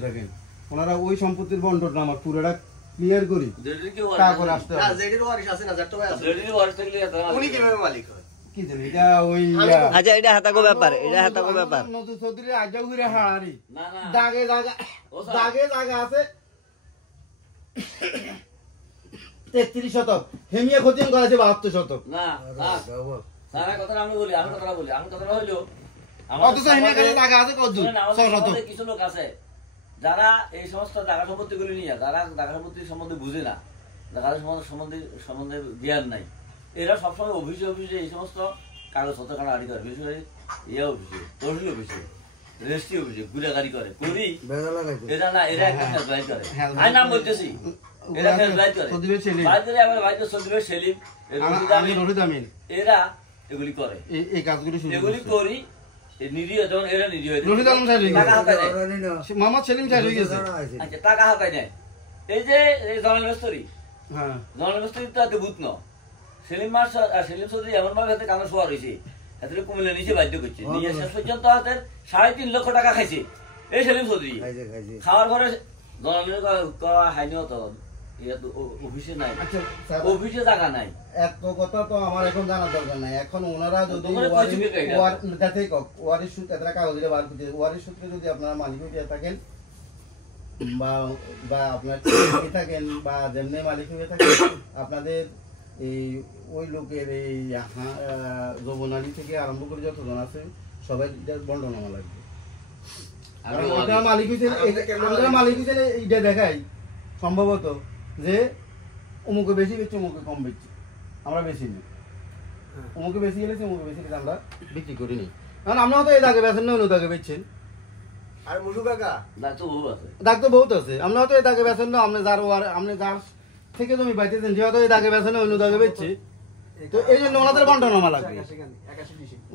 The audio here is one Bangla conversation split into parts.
হয়ে থাকেন ওনারা ওই সম্পত্তির বন্টন নামা পুরোটা ক্লিয়ার করি তারপর আসতে হবে। জেডির ওয়ারিশ আছে না যারটা আছে জেডির ওয়ারিশ থাকলে উনি কিভাবে মালিক হয় কি জানি এটা ওই আচ্ছা এটা হাতাকো ব্যাপার নতুন চৌধুরী আজও ঘুরে হাড়ি না না দাগে জায়গা আছে 33 শতক হেমিয়া খতিয়ান করা আছে 72 শতক না সারা কথাটা আমি বলি আমি কথাটা হইলো অথচ হেমিয়া কাছে জায়গা আছে কত 6 শতক। কিছু লোক আছে যারা এই সমস্ত জায়গা সম্পত্তিগুলি নিয়ে যারা জায়গা সম্পত্তির সম্বন্ধে বুঝে না জায়গা সম্বন্ধে জ্ঞান নাই এরা সবসময় অফিসে এই সমস্ত কাগজপত্র কাটা আড়ি করে বিশেষ করে অফিসে তহসিল অফিসে রেজিস্ট্রি অফিসে ঘুরাঘাড়ি করে করি এরা একটা ফেসবাইট করে আমি নাম বলতেছি এরা ফেসবাইট করে বাইর করে আমার ভাই তো সন্দীপের সেলিম এরা এগুলি করে এই কাজগুলি এগুলি করি নিরীহ যখন এরা নিরীহ টাকা হাতায় নেয় মোহাম্মদ সেলিম সাহেব হয়ে গেছে। আচ্ছা টাকা হাতায় নেয় এই যে জনাল মেস্তরি হ্যাঁ জনাল মেস্তরি তো এত ভূত ন সেলিম চৌধুরী এমন ভাবে হাতে কানো শোয়া রয়েছে হাতে কুমিল্লা নিচে বাধ্য করছে নিয়ে শেষ পর্যন্ত হাতের 3.5 লক্ষ টাকা খাইছে এই সেলিম চৌধুরী খাওয়ার পরে জনাল হাইনি হতো অফিসে নাই অফিসে জায়গা নাই এত কথা তো আমার এখন জানার দরকার নাই এখন ওনারা যদি ওয়ারিশ সূত্রে এত কাগজ বার করতে ওয়ারিশ সূত্রে যদি আপনারা মালিক হয়ে থাকেন বা আপনার থাকেন বা যেমনি মালিক হয়ে থাকেন আপনাদের এই ওই লোকের এই যৌবনালী থেকে আরম্ভ করে যতজন আছে সবাই বন্টনামা লাগবে। আপনারা মালিক হয়েছেন এইটা দেখাই সম্ভবত যে অমুকে বেশি বেচছে অমুকে কম বেচছে আমরা বেশি নিই অমুকে বেশি গেলেছি অমুকে বেশি গেলে আমরা বিক্রি করি নি কারণ আপনারা তো এই দাগে বেছেন না অন্য দাগে বেচছেন আর মুসু কাকা দাগ তো বহুত আছে আপনারা তো এই দাগে বেছেন না আপনি যার থেকে জমি পাইতেছেন যেহেতু এই দাগে বেছেন না অন্য দাগে বেচছে তো এই জন্য ওনাদের বন্টনামা লাগবে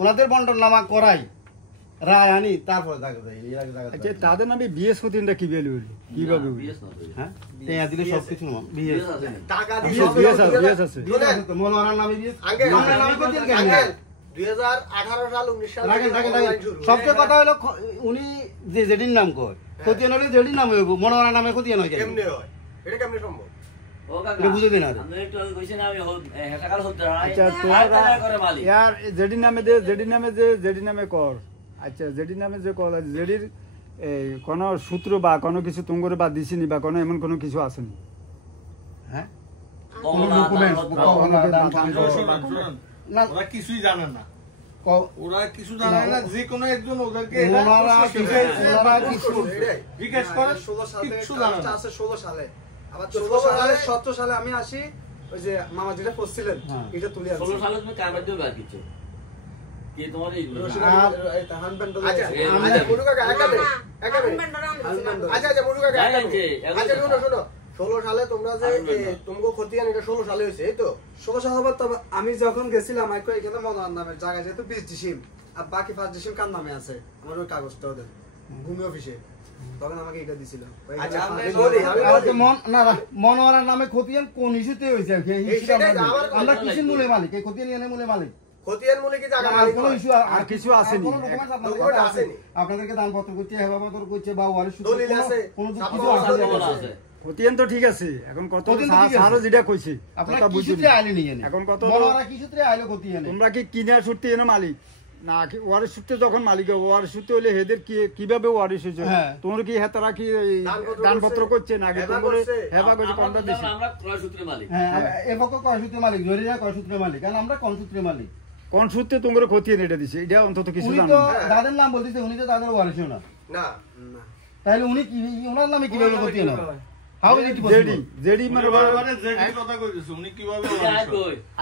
ওনাদের বন্টনামা করাই রায় আনি তারপরে দাগে দেয় তাদের নামে বিএস খতিয়ানটা কিভাবে কিভাবে হ্যাঁ টেয়া দিলে সবকিছু নাম বিএস টাকা বিএস আছে তো মনোয়ারার নামে বিএস আমরা নামে খতিয়ান কেন 2018 সাল 19 সাল সবচেয়ে কথা হলো উনি যে যেদিন নাম কয় খতিয়ান হলে যেদিন নাম হইব মনোয়ারার নামে খতিয়ান হয় কেমনে হয় এটা কেমনে সম্ভব বুঝে দিন আর আচ্ছা ইয়ার যেডি নামে কর আচ্ছা যেডি নামে যে কর যেডির এই কোন সূত্র বা কোনো কিছু তুঙ্গরে বা দিছিনি বা কোনো এমন কোনো কিছু আসেনি হ্যাঁ ওরা কিছুই জানে না যে কোনো একজন ওদেরকে জিজ্ঞেস করে 16 সালে আবার 17 সালে আমি আসি ওই যে মামা যেটা করছিলেন এটা তুলে আনছি 16 সালে তুমি কার মাধ্যমে বাদ দিছো কি তোমার এই তাহান বেন্ডল আচ্ছা মুরু কাকা আচ্ছা মুরু কাকা আচ্ছা শোনো 16 সালে তোমরা যে তোমাকে খতিয়ান এটা 16 সালে হয়েছে এই তো 16 সালে তবে আমি যখন গেছিলাম আইকো এখানে মনোয়ার নামের জায়গা যেহেতু 20 ডিসিম আর বাকি 5 ডিসিম কার নামে আছে আমার ওই কাগজটা ওদের ভূমি অফিসে তখন আমাকে এটা দিছিল। আচ্ছা মনোয়ারার নামে খতিয়ান কোন ইস্যুতে হয়েছে আমরা কিসের মূলে মালিক এই খতিয়ান এনে মূলে মালিক খতিয়ান মূলে কি জায়গা মালিক কোনো ইস্যু আর কিছু আসেনি আপনাদেরকে দানপত্র করছে হেবাপত্র করছে বা ওয়ারিশ দলিল আছে কোনো কিছু আছে খতিয়ান তো ঠিক আছে এখন কত সারও যেটা কইছে আপনারা কি সূত্রে আইলে নিয়ে এখন কত মনোয়ারা কি সূত্রে আইলে খতিয়ান তোমরা কি কিনার সূত্রে এনে মালিক না ওয়ারিশ সূত্রে যখন মালিক ওয়ারিশ সূত্রে হলে হেদের কিভাবে ওয়ারিশ হয়েছে তোমরা কি হেতারা কি দানপত্র করছে না আগে তোমরা হেবা করছে কোনটা বেশি আমরা ক্রয় সূত্রে মালিক এই পক্ষ ক্রয় সূত্রে মালিক জরিনা ক্রয় সূত্রে মালিক কারণ আমরা কোন সূত্রে মালিক কোন সূত্রে তোমরা খতিয়ান এটা দিছে এটা অন্তত কিছু জানেন না দাদের নাম বলতেছে উনি তো দাদের ওয়ারিশ না না তাহলে উনি কি ওনার নামে কিভাবে খতিয়ান হয় how is it possible JD মানে জেডি কথা কইছো উনি কিভাবে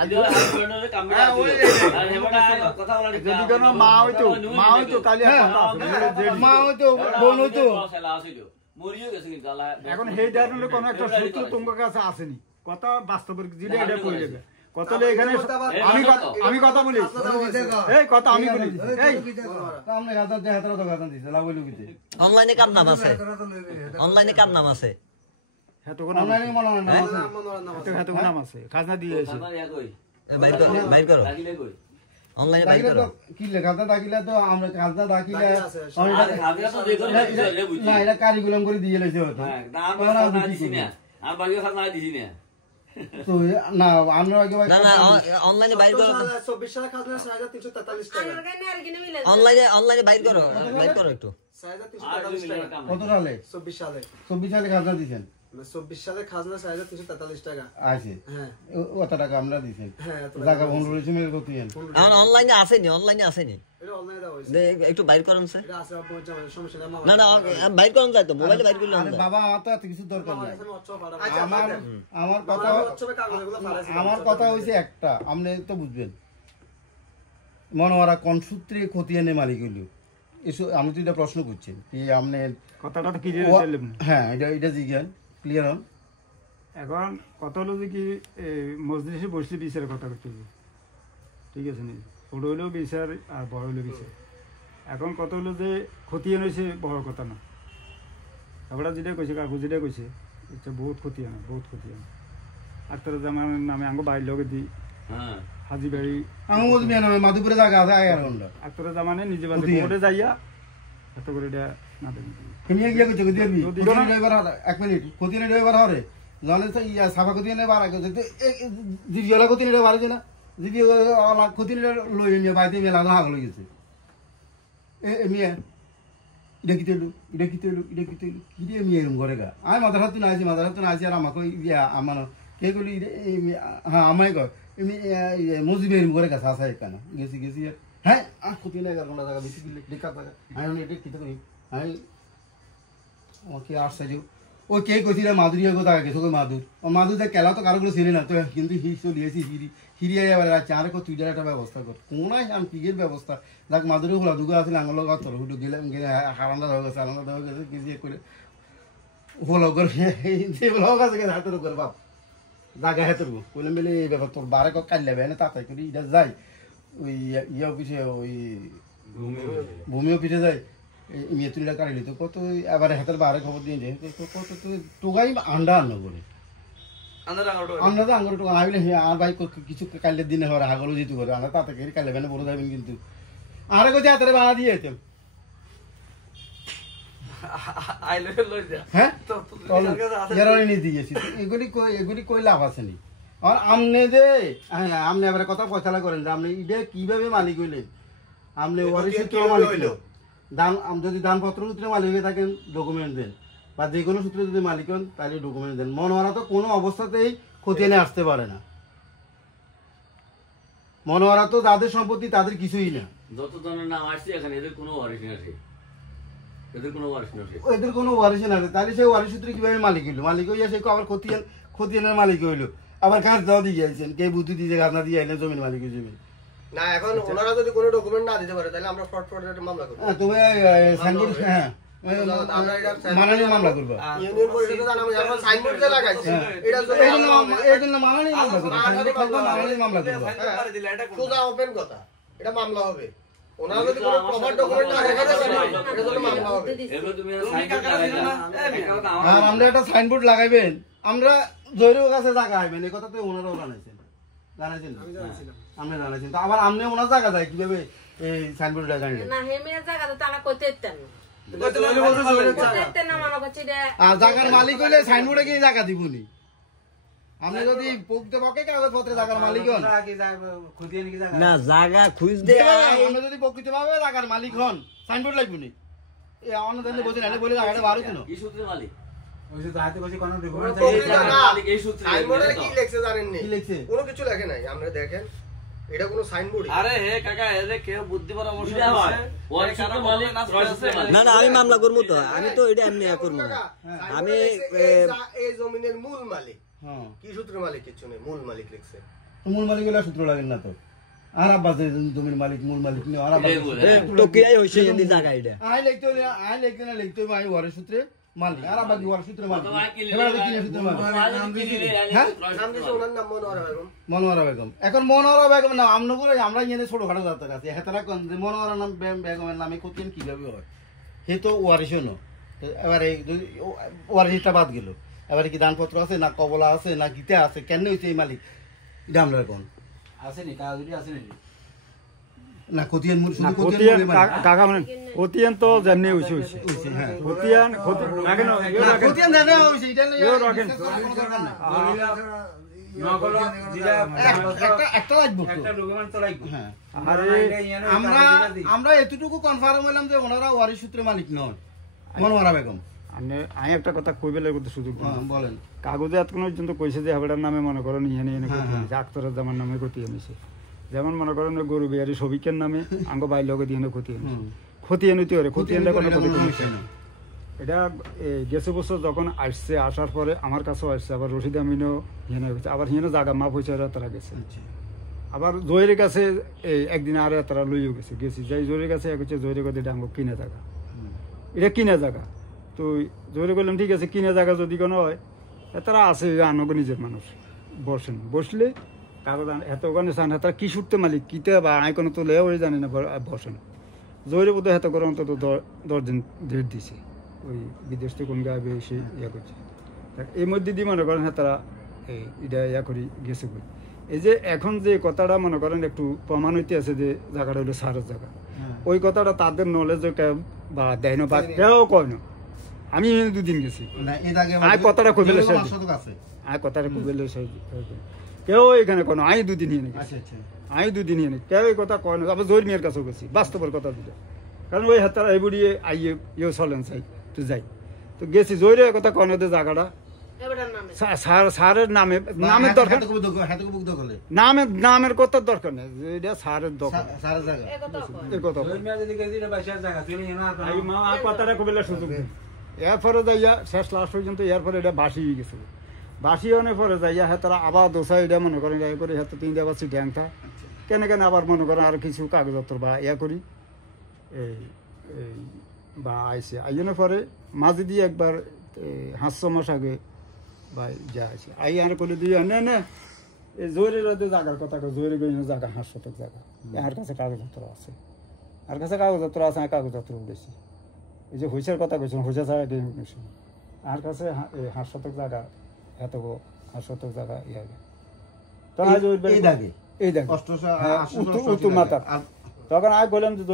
আজকে আইবনের কামে আর হেবাটা কথা বলা জেডি কোন মা হইতো তালি মা হইতো বোন হইতো মরিও গেছে কিন্তু আল্লাহ এখন হেই দারুলে কোন একটা সূত্র তোমার কাছে আসেনি কথা বাস্তবের জিলে এটা কই যাবে কতলে এখানে আমি কথা বলি এই কথা আমি বলি এই সামনে গাদা দে হাতরা তো গাদা দিছে লাভ হইলো কিতে অনলাইনে কাম নাম আছে হ্যাঁ তো অনলাইনে মনোয়ারার নাম আছে হ্যাঁ তো নাম আছে খাজনা দিয়ে আছে আমার ইয়া কই বাইর করো লাগিলে কই অনলাইনে বাইর দাখিলা করো তো কি লেখা খাজনা দাখিলা তো আমরা খাজনা দাখিলা দাখিলা আছে, আমি আর খাজনা তো যে কোনো কিছু হলে বুঝি। না এটা কারিকুলাম করে দিয়ে লইছে হয়তো হ্যাঁ, না আমি তখন আমি খাজনা কি দিছি করবো? না, আমি বাড়িও খাজনা দিছি না। তো না আমরা আগে না না অনলাইনে বাইর করো 24 সালে খাজনা 6343 টাকা। অনলাইনে বাইর করো একটু 6343 টাকা। কত সালে 24 সালে 24 সালে খাজনা দিছেন 24 সালে খাজনা 6343 টাকা। আছে হ্যাঁ কত টাকা আমরা দিছেন হ্যাঁ এত টাকা। জায়গা বন্ধ রয়েছে মেরে করতেন এখন অনলাইনে আসেনি এটা অনলাইনে দেওয়া হয়েছে। একটু বাইর করুন স্যার এটা আছে আপনার সমস্যা নেই। না না বাইর করুন যায় তো মোবাইলে বাইর করলে আরে বাবা আমার তো এত কিছু দরকার নাই আচ্ছা আমার আমার কথা আমার কথা হইছে একটা আপনি তো বুঝবেন মনোয়ারা কোন সূত্রে খতিয়ানে মালিক হইল এসব আমি তো এটা প্রশ্ন করছেন কি আপনি কথাটা তো ক্লিয়ার দিলাম হ্যাঁ এটা জিজ্ঞান ক্লিয়ার হন এখন কথা হলো যে কি মজলিসে বসলে বিচারের কথা করতে হবে, ঠিক আছে নি? ছোট হইলেও বিচার আর বড় হইলেও বিচার। এখন কথা হলো যে খতিয়ান হয়েছে বড় কথা না, তারপরে যেটা কইছে কাকু যেটা কইছে এটা বহুত খতিয়ান আক্তার জামানের নামে আঙ্গ বাড়ির লগে দিই হ্যাঁ, হাজি বাড়ি আমি বুঝবি না মাধুপুরে জায়গা আছে 11 ঘন্টা আক্তার জামানে নিজে বাড়ি খতিয়ান। কোর্টে যাইয়া এত করে এটা না দেবেন। কেনিয়া গিয়া কইছে কই দিবি যদি খতিয়ানে না- ড্রাইভার এক মিনিট খতিয়ানে ড্রাইভার হরে জানেন তো ইয়া সাফা খতিয়ানে বার আগে যদি জিবিওলা খতিয়ানে বার আছে না জিবিওলা খতিয়ানে লই নিয়ে বাইতে মেলা হাগ লই গেছে এ মিয়া এটা কি তেলু কি দিয়ে মিয়া এরম করে গা আমি মাদার হাতে না আছি আর আমাকে ইয়া আমার কে কইলি হ্যাঁ আমায় কয় এমনি মজিবে এরম করে গেছে আসা এখানে গেছি হ্যাঁ খতিয়ানে 11 ঘন্টা জায়গা বেশি দিলে দেখা জায়গা আমি এটা কি করি আমি আমাকে আশ্চর্য ও কে কইছিল মাধুরী কথা গেছো কই মাধুর যে কেলা তো কারোগুলো ছিলি না তো কিন্তু হি চলিয়েছি হিরিয়া এবার চারে কো তুই একটা ব্যবস্থা কর কোনায় আমি পিগের ব্যবস্থা যাক মাধুরী হলা দুগা আছে আঙুল লগা তোর হুটু গেলাম গেলে হারান্দা হয়ে গেছে কিছু করে হলো করে যে লোক আছে হাতের করে বাপ জায়গা হাতের কইলে মিলে এই ব্যাপার তোর বারে কক কাল লেবে না তাতে করে এটা যাই ওই ইয়ে অফিসে ওই ভূমি অফিসে যাই মেয়ে তুলিটা কাটিলি তো কত এবার হাতের বারে খবর দিয়ে যায় কত তুই টোগাই আন্ডা আন্ন করে আমরা তো আঙ্গুর টোকা আইলে আর ভাই কিছু কালের দিনে হওয়ার হাগলো যেতে করে আমরা তাতে করে কালে বেনে বড় যাবেন কিন্তু আরে কোথায় হাতের বাড়া দিয়ে যেতাম হ্যাঁ গেরানি দিয়েছি এগুলি কই লাভ আছে নি আর আমনে যে হ্যাঁ আপনি এবারে কথা পয়সালা করেন যে আপনি এটা কিভাবে মালিক হইলেন আপনি ওয়ারিসে কেউ মালিক হইল দান যদি দানপত্র সূত্রে মালিক হয়ে থাকেন ডকুমেন্ট দেন বা যে কোনো সূত্রে যদি মালিক হন তাহলে ডকুমেন্ট দেন মনোয়ারা তো কোনো অবস্থাতেই খতিয়ানে আসতে পারে না মনোয়ারা তো যাদের সম্পত্তি তাদের কিছুই না যত জনের নাম আসছে এখানে এদের কোনো ওয়ারিশ নেই, এদের কোনো ওয়ারিশ না তাহলে সেই ওয়ারিশ সূত্রে কিভাবে মালিক হইলো মালিক হইয়া সে আবার খতিয়ানের মালিক হইলো আবার কাজ দাও দিয়ে যাইছেন কে বুদ্ধি দিয়ে গাছ না দিয়ে আইলেন জমির মালিক জমি না এখন ওনারা যদি কোনো ডকুমেন্ট না দিতে পারে তাহলে আমরা ফ্রড মামলা করব। তবে সাইনবোর্ড হ্যাঁ মানানি মামলা করবো ইউনিয়ন পরিষদে জানাবো যখন সাইনবোর্ড যে লাগাইছে এটা এই জন্য মানানি মামলা করবো মানানি মামলা করবো সোজা ওপেন কথা এটা মামলা হবে। ওনারা যদি কোনো প্রপার ডকুমেন্ট না দেখাতে পারে এটা জন্য মামলা হবে। এবার তুমি সাইনবোর্ড লাগাইলা, আর আমরা একটা সাইনবোর্ড লাগাইবেন আমরা জয়ীর কাছে জায়গা হইবেন এই কথা তো ওনারাও জানাইছেন আপনি জানাইছেন তো আবার আপনি ওনার জায়গা যায় কিভাবে এই সাইনবোর্ডটা জানিলেন না হেমে জায়গাটা তারা কইতে দিতেন আর জায়গার মালিক হইলে সাইনবোর্ডে গিয়ে জায়গা দিবনি আপনি যদি পোকতে পক্ষে কাগজপত্রে জায়গার মালিক হন না জায়গা খুঁজ দে আপনি যদি প্রকৃত ভাবে জায়গার মালিক হন সাইনবোর্ড লাগবনি এই আমাদের তাহলে বোঝেন এনে বলে জায়গাটা বারো কেন কি সূত্রে মালিক? মালিক এই সূত্রে সাইনবোর্ডে কি লেখছে জানেন নি? কি লিখছে কোনো কিছু লেখে নাই আমরা দেখেন এটা কোনো সাইনবোর্ড আরে হে কাকা এদের কেউ বুদ্ধি পরামর্শ এটা হয়। দিচ্ছে। ওয়ারিশ সূত্রে মালিক, ক্রয় সূত্রে মালিক। না না আমি মামলা করবো তো আমি তো এটা এমনি করবো না আমি এই জমিনের মূল মালিক হ্যাঁ কি সূত্রে মালিক কিছু নেই মূল মালিক লিখছে। তো মূল মালিক হলে সূত্র লাগেন না তো আর আব্বাস জমির মালিক মূল মালিক নেই আর আব্বাস তো কিরাই হইছে যদি জায়গা এটা আই লিখতে না আমি ওয়ারের সূত্রে মালিক আর আব্বাস ওয়ারের সূত্রে মালিক এবার কি সূত্রে মালিক হ্যাঁ নাম দিছে ওনার নাম মনোয়ারা বেগম। মনোয়ারা বেগম এখন মনোয়ারা বেগম না আমরা করে আমরা এনে ছোটখাটো যাত্রা আছে হেতারা কোন যে মনোয়ারা নাম বেগমের নামে কোথায় কিভাবে হয় হে তো ওয়ারিশও না এবারে ওয়ারিশটা বাদ গেল এবারে কি দানপত্র আছে না কবলা আছে না গীতা আছে কেন হইছে এই মালিক এটা আমরা কোন আসেনি কাগজটি আসেনি না খতিয়ান না খতিয়ান কাকা মানে খতিয়ান তো যেমনি হয়েছে খতিয়ান রাখেন না খতিয়ান জানা হইছে এটা রাখেন একটা লাগবে হ্যাঁ আমরা এতটুকু কনফার্ম হইলাম যে ওনারা ওয়ারিশ সূত্রে মালিক নন মনোয়ারা বেগম। আমি একটা কথা কইবে লাগবে সুযোগ বলেন। কাগজে এতক্ষণ পর্যন্ত কইছে যে হাবেটার নামে মনে করো নিয়ে নিয়ে আক্তারুজ্জামান নামে খতিয়ে নিছে, যেমন মনে করেন গরু বিহারি সবিকের নামে আঙ্গ বাই লগে দিয়ে খতিয়ে নিছে, খতিয়ে নিতে পারে খতিয়ানটা কোনো এটা গেছে বছর যখন আসছে আসার পরে আমার কাছেও আসছে, আবার রশিদ আমিনও হিনে গেছে, আবার হিনে জায়গা মাপ হয়েছে তারা গেছে, আবার জয়ের কাছে একদিন আরে তারা লইও গেছে গেছি যাই জয়ের কাছে এক হচ্ছে জয়ের কথা ডাঙ্গ কিনে জায়গা, এটা কিনে জায়গা। তো জোরে করলাম ঠিক আছে কিনে জায়গা যদি কোনো হয় তারা আছে আনক নিজের মানুষ বসেন, বসলে কাগজ এত ওখানে চান তারা কি ছুটতে মালিক কিতে বা আয় কোনো তো লেও জানি না বসেন। জোরে বোধ হয় এত করে অন্তত 10 দিন ডেট দিছে, ওই বিদেশ থেকে কোন গায়ে এসে ইয়া করছে, এই মধ্যে দিয়ে মনে করেন তারা এটা ইয়া করে গেছে বলে। এই যে এখন যে কথাটা মনে করেন একটু প্রমাণ হইতে আছে যে জায়গাটা হলো সারের জায়গা, ওই কথাটা তাদের নলেজে বা দেয় না বা কেউ কয় না। আমি 2 দিন গেছি কথাটা কবে কথাটা কবে কেউ এখানে কোনো আমি 2 দিন নিয়ে গেছি, আমি 2 দিন নিয়ে কেউ এই কথা কয় না। আবার জোর মেয়ের কাছেও গেছি বাস্তবের কথা দিলে, কারণ ওই হাতারা এই বুড়িয়ে আইয়ে ইয়ে চলেন চাই তো যাই তো গেছি জোরে কথা কয় না জায়গাটা সারের নামে নামের দরকার নামের কথা দরকার নেই, এটা সারের দরকার কথাটা কবে সুযোগ নেই। এরপরে যাইয়া শেষ লাস্ট পর্যন্ত এরপরে এটা বাসি হয়ে গেছে, বাসি অনেক পরে যাইয়া হ্যাঁ তারা আবার দোষা এটা মনে করেন ইয়া করে হ্যাঁ 3 আবার সিট্যাংটা কেন কেন আবার মনে করেন আর কিছু কাগজপত্র বা ইয়া করি এই বা আইসে আইজনের পরে মাঝে দিয়ে একবার 500 মাস আগে বা যা আছে আই আর করে দিয়ে না না এই জোরের জায়গার কথা জোরে গই জায়গা 5 শতক জায়গা আর কাছে কাগজপত্র আছে, আর কাছে কাগজপত্র আছে, কাগজপত্র উঠেছি এই যে হইসার কথা কইছেন হইসা ছাড়া দিয়ে উঠেছি আর কাছে 5 শতক জায়গা এত 5 শতক জায়গা ইয়া তখন এই দাগে উত্তর মাথা তখন আই বললাম যে